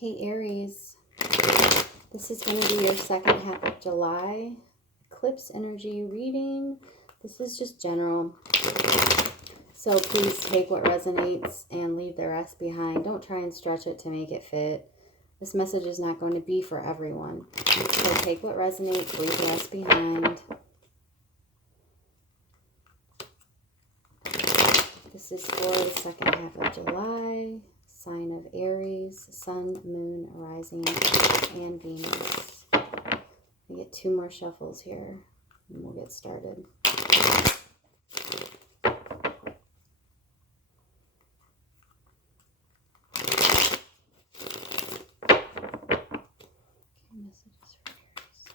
Hey Aries, this is going to be your second half of July Eclipse energy reading. This is just general. So please take what resonates and leave the rest behind. Don't try and stretch it to make it fit. This message is not going to be for everyone. So take what resonates, leave the rest behind. This is for the second half of July. Sign of Aries, Sun, Moon, Rising, and Venus. We get 2 more shuffles here, and we'll get started. Messages for Aries.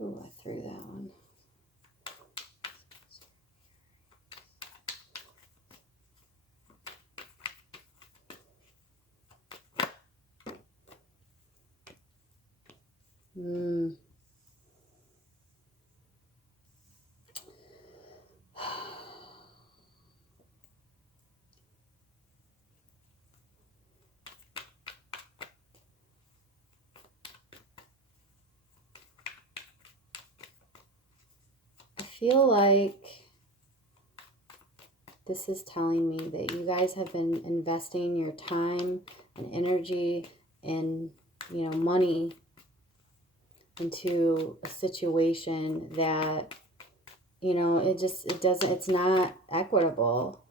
Ooh, I threw that one. I feel like this is telling me that you guys have been investing your time and energy and, money into a situation that, it's not equitable.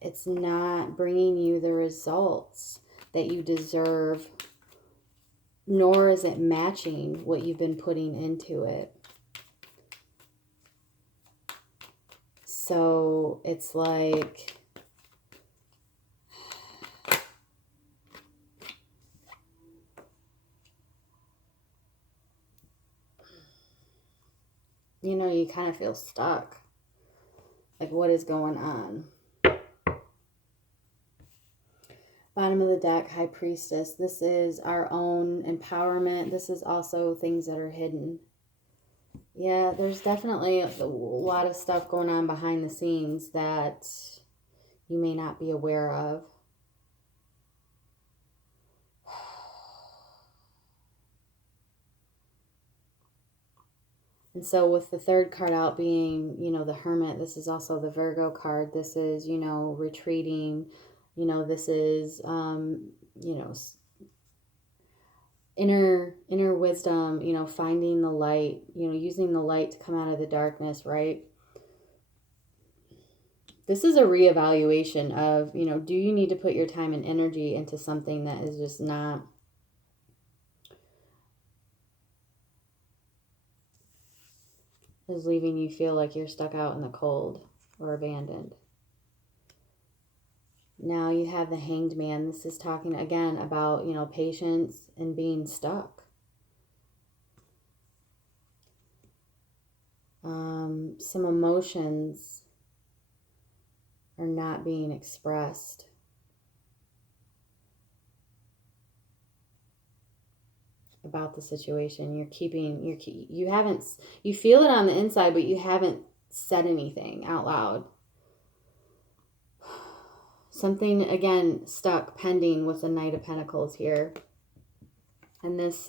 It's not bringing you the results that you deserve, nor is it matching what you've been putting into it. So it's like, you kind of feel stuck. Like, what is going on? Bottom of the deck, High Priestess. This is our own empowerment. This is also things that are hidden. Yeah, there's definitely a lot of stuff going on behind the scenes that you may not be aware of. And so with the third card out being, the Hermit, this is also the Virgo card. This is, retreating. This is, inner wisdom, finding the light, using the light to come out of the darkness, right? This is a reevaluation of, do you need to put your time and energy into something that is just not is leaving you feel like you're stuck out in the cold or abandoned. Now you have the Hanged Man. This is talking again about, patience and being stuck. Some emotions are not being expressed. About the situation. You feel it on the inside, but you haven't said anything out loud. Something, again, stuck, pending with the Knight of Pentacles here. And this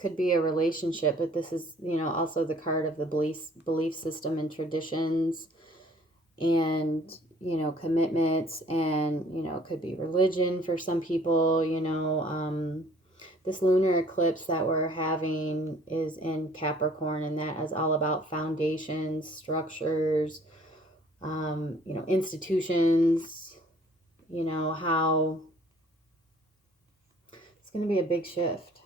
could be a relationship, but this is, also the card of the belief system and traditions and, commitments, and, it could be religion for some people, this lunar eclipse that we're having is in Capricorn, and that is all about foundations, structures, institutions, how it's going to be a big shift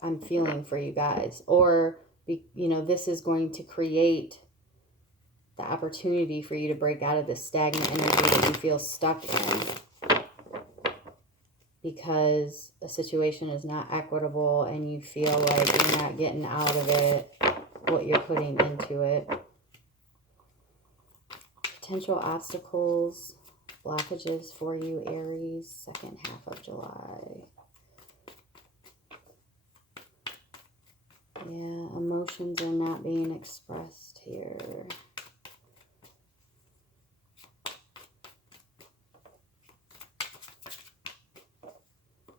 I'm feeling for you guys. Or, this is going to create the opportunity for you to break out of this stagnant energy that you feel stuck in, because a situation is not equitable and you feel like you're not getting out of it what you're putting into it. Potential obstacles, Blockages for you, Aries, second half of July. Yeah, emotions are not being expressed here.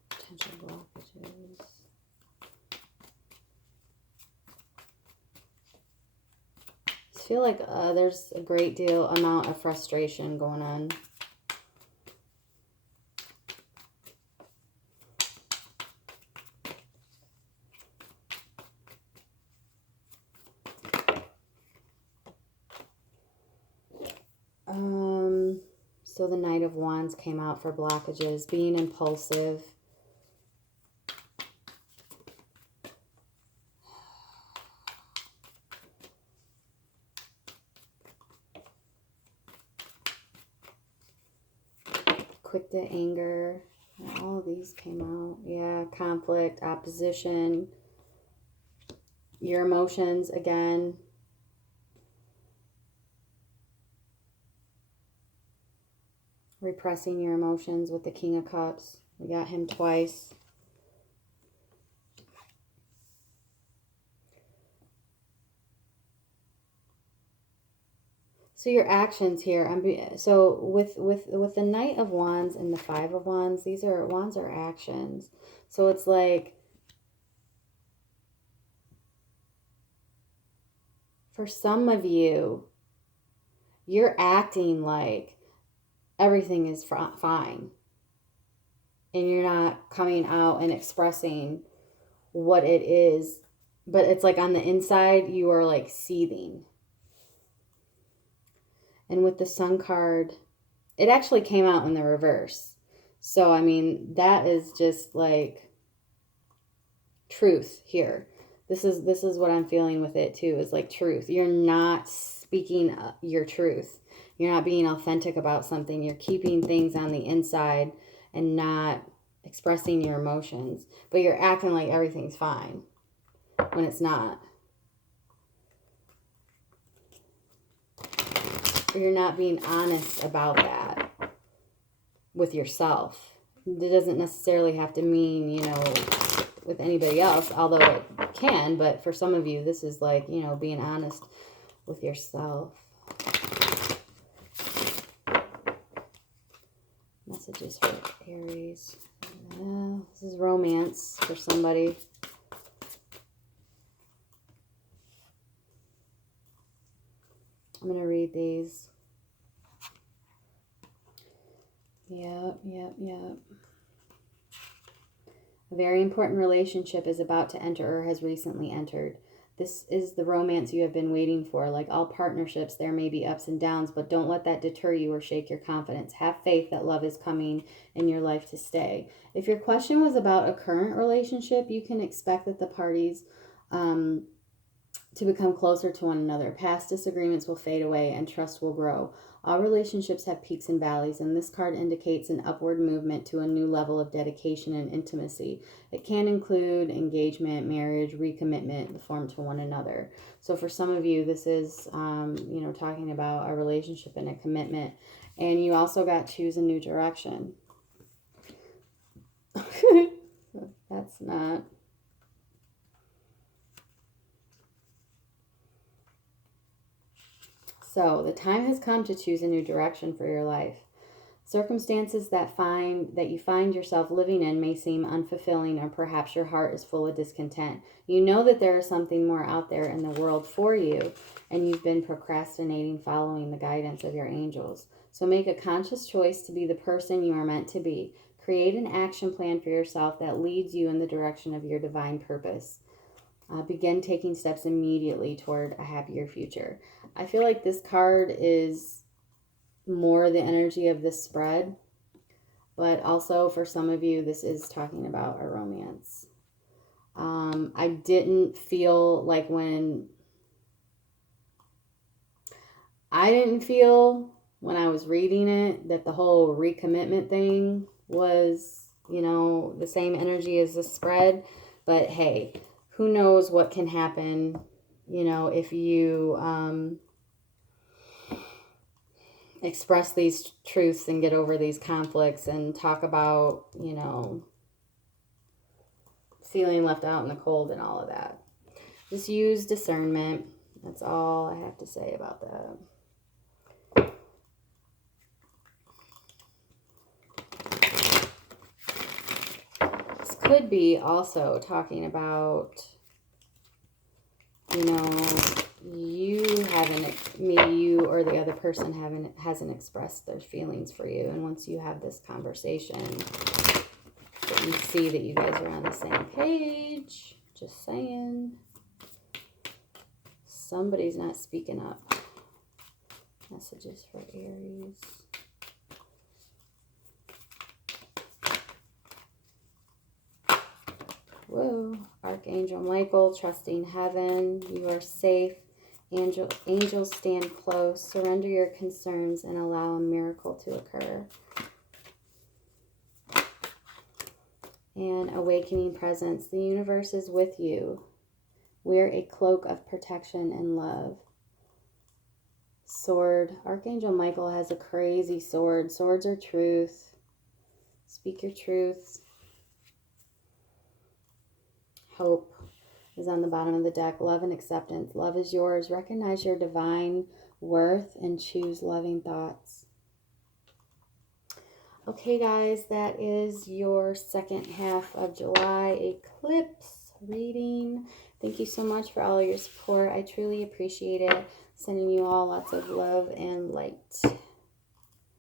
Potential blockages. I feel like there's a great deal amount of frustration going on. So the Knight of Wands came out for blockages, being impulsive. Quick to anger. All of these came out. Yeah, conflict, opposition. Your emotions again. Repressing your emotions with the King of Cups. We got him twice. So your actions here, so with the Knight of Wands and the Five of Wands, wands are actions. So it's like, for some of you, you're acting like everything is fine, and you're not coming out and expressing what it is, but it's like on the inside you are like seething. And with the Sun card, it actually came out in the reverse. So I mean, that is just like truth here. This is what I'm feeling with it too, is like truth. You're not speaking your truth. You're not being authentic about something. You're keeping things on the inside and not expressing your emotions. But you're acting like everything's fine when it's not. You're not being honest about that with yourself. It doesn't necessarily have to mean, you know, with anybody else, although it can. But for some of you, this is like, you know, being honest with yourself. Messages for Aries. This is romance for somebody. I'm going to read these. Yep. A very important relationship is about to enter or has recently entered. This is the romance you have been waiting for. Like all partnerships, there may be ups and downs, but don't let that deter you or shake your confidence. Have faith that love is coming in your life to stay. If your question was about a current relationship, you can expect that the parties to become closer to one another. Past disagreements will fade away and trust will grow. All relationships have peaks and valleys, and this card indicates an upward movement to a new level of dedication and intimacy. It can include engagement, marriage, recommitment, the form to one another. So for some of you, this is, you know, talking about a relationship and a commitment. And you also got choose a new direction. That's not... So the time has come to choose a new direction for your life. Circumstances that you find yourself living in may seem unfulfilling, or perhaps your heart is full of discontent. You know that there is something more out there in the world for you, and you've been procrastinating following the guidance of your angels. So make a conscious choice to be the person you are meant to be. Create an action plan for yourself that leads you in the direction of your divine purpose. Begin taking steps immediately toward a happier future. I feel like this card is more the energy of this spread, but also for some of you, this is talking about a romance. I didn't feel like when I was reading it that the whole recommitment thing was, you know, the same energy as the spread. But hey, who knows what can happen, you know, if you express these truths and get over these conflicts and talk about, you know, feeling left out in the cold and all of that. Just use discernment. That's all I have to say about that. This could be also talking about, you know, you haven't, maybe you or the other person hasn't expressed their feelings for you. And once you have this conversation, that you see that you guys are on the same page. Just saying. Somebody's not speaking up. Messages for Aries. Whoa. Archangel Michael, trusting heaven. You are safe. Angels stand close. Surrender your concerns and allow a miracle to occur. And awakening presence. The universe is with you. Wear a cloak of protection and love. Sword. Archangel Michael has a crazy sword. Swords are truth. Speak your truth. Hope is on the bottom of the deck. Love and acceptance. Love is yours. Recognize your divine worth and choose loving thoughts. Okay, guys, that is your second half of July eclipse reading. Thank you so much for all of your support. I truly appreciate it. Sending you all lots of love and light.